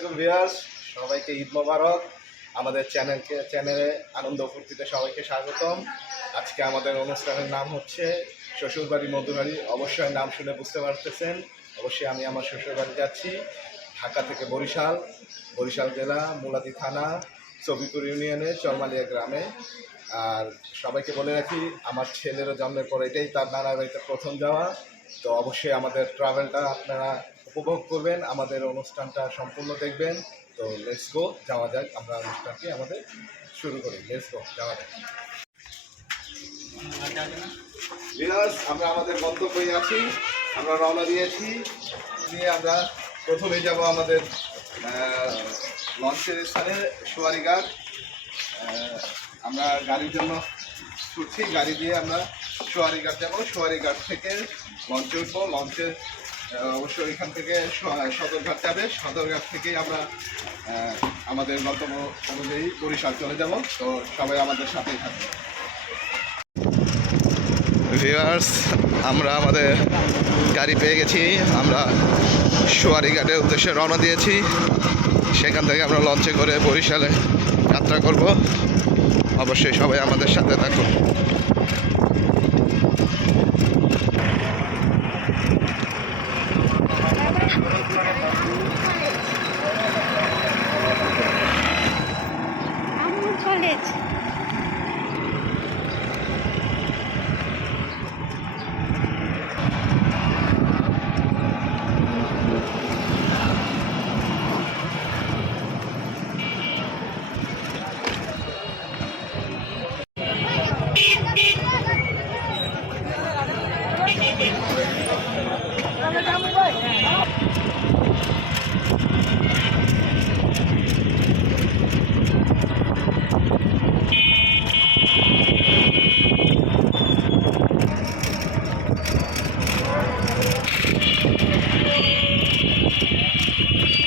আলাইকুম ভিউয়ার্স, সবাইকে ঈদ মোবারক। আমাদের চ্যানেলে আনন্দ ফুর্তিতে সবাইকে স্বাগতম। আজকে আমাদের অনুষ্ঠানের নাম হচ্ছে শ্বশুরবাড়ি মধুবাড়ি। অবশ্যই নাম শুনে বুঝতে পারতেছেন, অবশ্যই আমি আমার শ্বশুরবাড়ি যাচ্ছি। ঢাকা থেকে বরিশাল জেলা, মুলাদি থানা, সবিপুর ইউনিয়নের চরমালিয়া গ্রামে। আর সবাইকে বলে রাখি, আমার ছেলেরও জন্মের পর এটাই তার নানার বাড়িতে প্রথম যাওয়া। তো অবশ্যই আমাদের ট্রাভেলটা আপনারা উপভোগ করবেন, আমাদের অনুষ্ঠানটা সম্পূর্ণ দেখবেন। তো লেটস গো, যাওয়া যাক, আমরা অনুষ্ঠানটি আমাদের শুরু করি। লেটস গো, যাওয়া যাক। ভিউয়ার্স, আমরা আমাদের গন্তব্যে আছি, আমরা রওনা দিয়েছি। আমরা প্রথমেই যাব আমাদের লঞ্চের স্থানে সোয়ারিঘাট। আমরা গাড়ির জন্য ছুটছি, গাড়ি দিয়ে আমরা সোয়ারিঘাট যাব। সোয়ারিঘাট থেকে লঞ্চে উঠবো। লঞ্চের অবশ্যই এখান থেকে সদরঘাট যাবে। সদরঘাট থেকেই আমরা আমাদের গন্তব্য অনুযায়ী বরিশাল চলে যাব। তো সবাই আমাদের সাথেই থাকবে। ভিউয়ার্স, আমরা আমাদের গাড়ি পেয়ে গেছি। আমরা সোয়ারিঘাটের উদ্দেশ্যে রওনা দিয়েছি। সেখান থেকে আমরা লঞ্চে করে বরিশালে যাত্রা করব। অবশ্যই সবাই আমাদের সাথে থাকুন।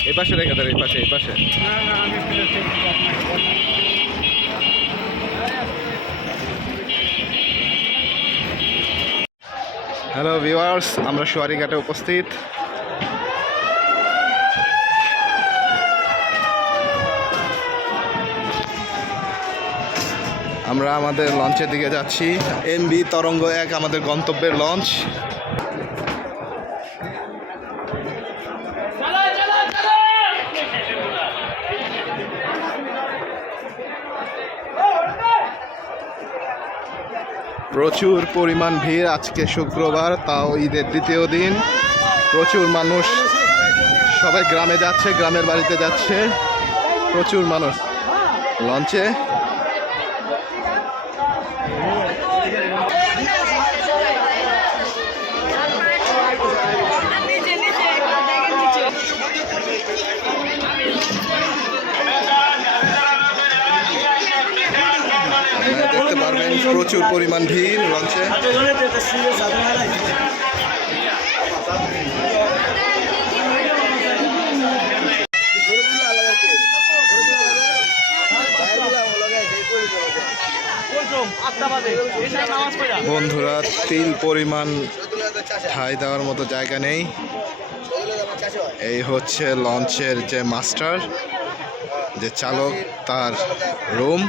এই পাশে রেখে দেন, এই পাশে। হ্যালো ভিউয়ার্স, আমরা সোয়ারিঘাটে উপস্থিত। আমরা আমাদের লঞ্চের দিকে যাচ্ছি। এমবি তরঙ্গ 1 আমাদের গন্তব্যের লঞ্চ। প্রচুর পরিমাণ ভিড়। আজকে শুক্রবার, তাও ঈদের দ্বিতীয় দিন। প্রচুর মানুষ, সবাই গ্রামে যাচ্ছে, গ্রামের বাড়িতে যাচ্ছে। প্রচুর মানুষ লঞ্চে। দেখতে পারবেন প্রচুর পরিমাণ ভিড় লঞ্চে। বন্ধুরা, তিল পরিমাণ ঠাই দেওয়ার মতো জায়গা নেই। এই হচ্ছে লঞ্চের যে মাস্টার, যে চালক, তার রুম।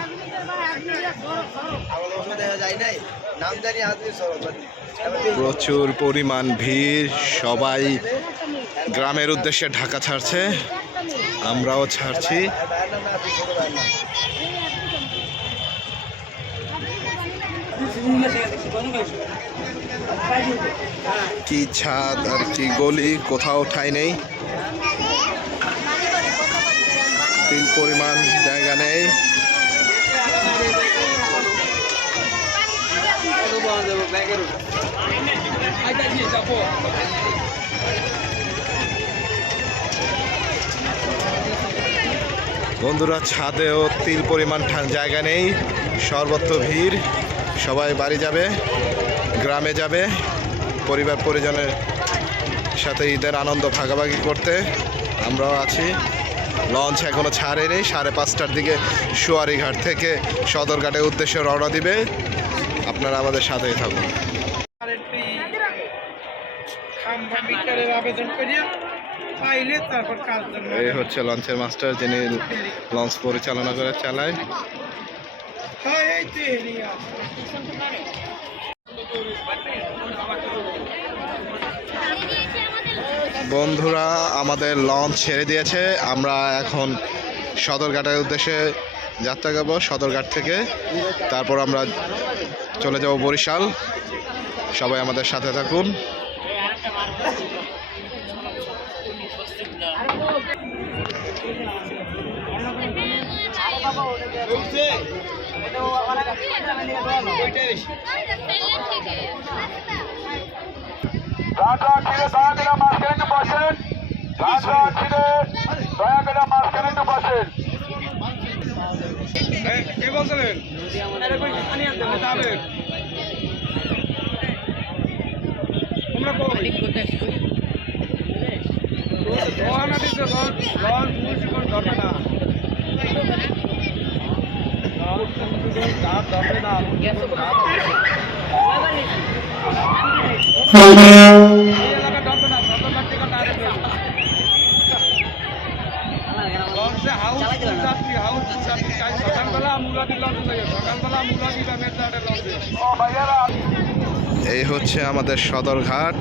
প্রচুর পরিমাণ ভিড়, সবাই গ্রামের উদ্দেশ্যে ঢাকা ছাড়ছে, আমরাও ছাড়ছি। কি ছাদ আর কি গলি, কোথাও ঠাঁই নেই। তিল পরিমাণ জায়গা নেই। বন্ধুরা, ছাদেও তিল পরিমাণ জায়গা নেই, সর্বত্র ভিড়। সবাই বাড়ি যাবে, গ্রামে যাবে, পরিবার পরিজনের সাথে ঈদের আনন্দ ভাগাভাগি করতে। আমরাও আছি। লঞ্চ এখনো ছাড়েনি। 5:30টার দিকে সোয়ারিঘাট থেকে সদরঘাটের উদ্দেশ্যে রওনা দিবে। আপনারা আমাদের সাথেই থাকুন। আবেদন করিয়া পাইলে তারপর কাজ এই হচ্ছে লঞ্চের মাস্টার, যিনি লঞ্চ পরিচালনা করে চালায়। বন্ধুরা, আমাদের লঞ্চ ছেড়ে দিয়েছে। আমরা এখন সদরঘাটের উদ্দেশ্যে যাত্রা করব। সদরঘাট থেকে তারপর আমরা চলে যাব বরিশাল। সবাই আমাদের সাথে থাকুন। কে বলছিলেন? তোমরা ধরবে না, এই হচ্ছে আমাদের সদরঘাট।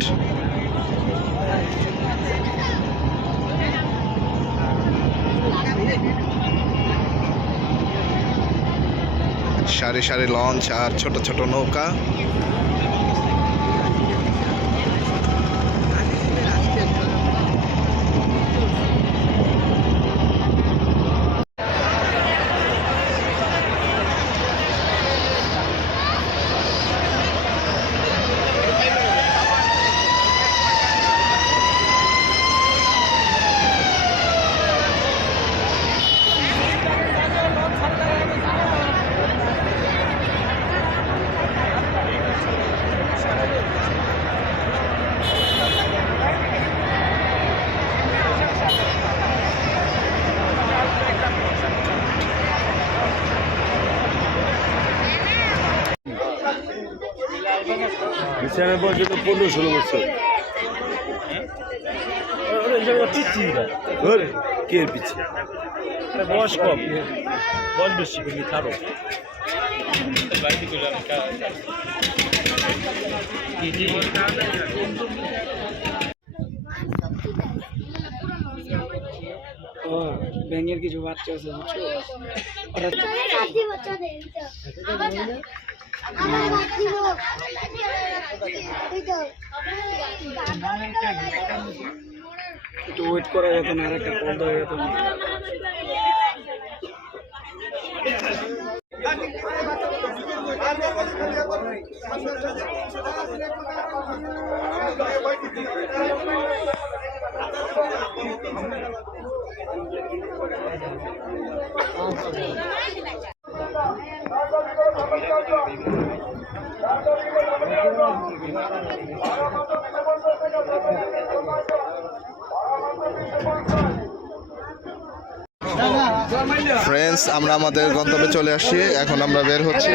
সারি সারি লঞ্চ আর ছোট ছোট নৌকা। বিছানা পর্যন্ত 15-16 বছর কে পিছিয়ে বয়স কম, বয়স বেশি ছাড়ো। ব্যাঙের কিছু বাচ্চা আছে বুঝছো? একটু ওয়েট করা যেত না, আর একটা কল দেওয়া যেত না। ফ্রেন্ডস, আমরা আমাদের গন্তব্যে চলে আসছি। এখন আমরা বের হচ্ছি।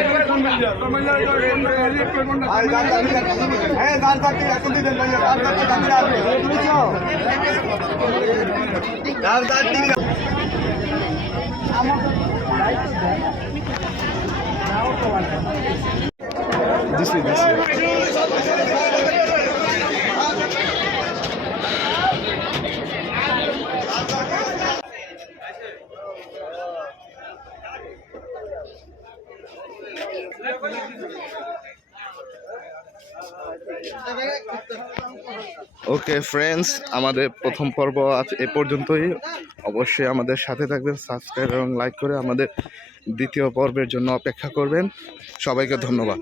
ওকে ফ্রেন্ডস, আমাদের প্রথম পর্ব আজ এ পর্যন্তই। অবশ্যই আমাদের সাথে থাকবেন, সাবস্ক্রাইব এবং লাইক করে আমাদের দ্বিতীয় পর্বের জন্য অপেক্ষা করবেন। সবাইকে ধন্যবাদ।